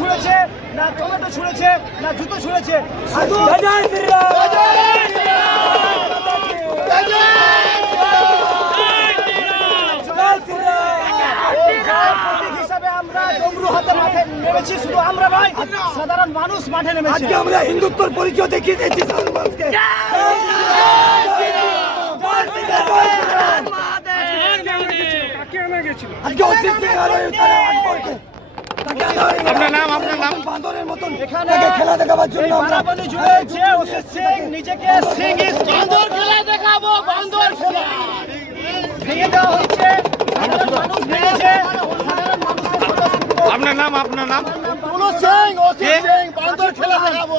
ছুঁড়েছে, না টমেটো ছুঁড়েছে, না জুতো ছুঁড়েছে। হিসাবে আমরা ডমরু হাতে মাঠে নেমেছি, শুধু আমরা নয়, সাধারণ মানুষ মাঠে নেমেছে। আজকে আমরা হিন্দুত্বর পরিচয় দেখিয়ে দিয়েছি সাধারণ মানুষকে। আজকে অসিত সিং আর তারা আকবরকে আপনার নাম বাঁদরের মতন এখানে খেলা দেখাবার জন্য আমরা বারাবণী জুড়ে যে অসিত সিং নিজেকে সিং ইজ বান্দর খেলা দেখাবো, বান্দর খেলা ভেঙে দেওয়া হচ্ছে। সাধারণ মানুষ ভেঙেছে, সাধারণ মানুষের স্বতঃস্ফূর্ত। আপনার নাম দুলু সিং, অসিত সিং, বান্দর খেলা দেখাবো।